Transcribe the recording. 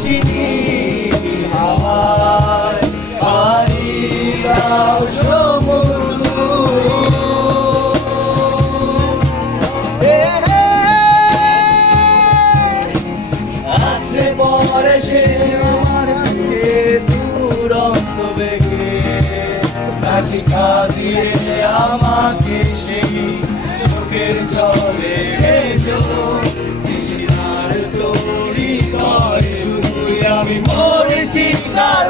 আসিনি হাওয়ায় পাড়ি দাও সমুদ্র আসলে পরে সে আমার বুকে দুরন্ত বেগে কালিকা দিয়ে আমাকে সেই চোখের জলে তৃষ্ণার তরি করে শুধু আমি মরেছি কার